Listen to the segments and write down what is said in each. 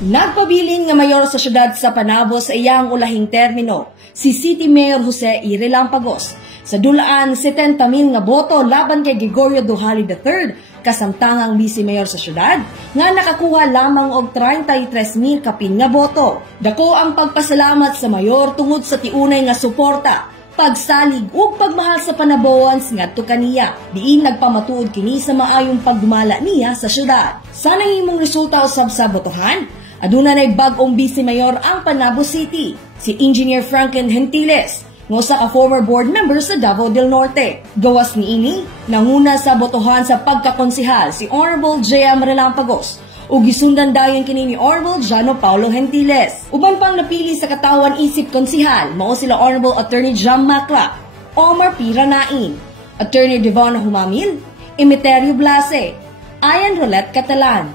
Nagpabilin nga mayor sa syudad sa Panabo sa iyang ulahing termino, si City Mayor Jose E. Relampagos, sa dulaan 70,000 nga boto laban kay Gregorio Duhalde III, kasamtangang Vice Mayor sa syudad, nga nakakuha lamang og 33,000 kapin nga boto. Dako ang pagpasalamat sa mayor tungod sa tiunay nga suporta, pagsalig ug pagmahal sa Panaboans ngadto kaniya. Diin nagpamatuod kini sa maayong pagdumala niya sa syudad. Sa nahimong resulta usab sa botohan, aduna nay bag-ong Vice Mayor ang Panabo City, si Engineer Franklin Gentiles, nga usa ka former board member sa Davao del Norte. Gawas niini, nanguna sa botohan sa pagkakonsehal si Honorable J.M. Relampagos ug gisundan dayon kini ni Honorable Jano Paulo Gentiles. Uban pang napili sa katawan isip konsehal mao sila Honorable Attorney Jam Macla, Omar P. Ranain, Attorney Devon Humamil, Emeterio Blase, Ayan Rolet Catalan,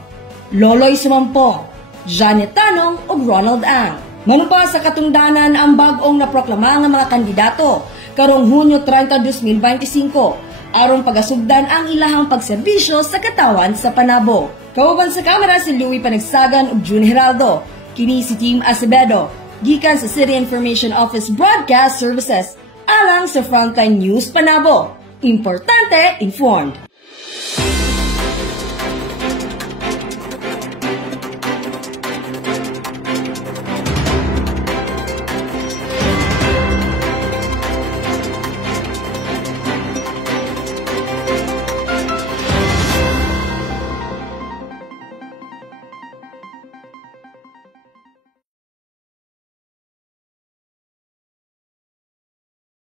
Loloy Sumampong, Janet Tanong ug Ronald Ang. Manupa sa katungdanan ang bag-ong naproklama nga mga kandidato karong Hunyo 30, 2025 aron pagasugdan ang ilahang pagserbisyo sa katawan sa Panabo. Kauban sa kamera si Louie Panagsagan ug June Heraldo. Kini si Team Acevedo, gikan sa City Information Office Broadcast Services alang sa Frontline News Panabo. Importante, informed.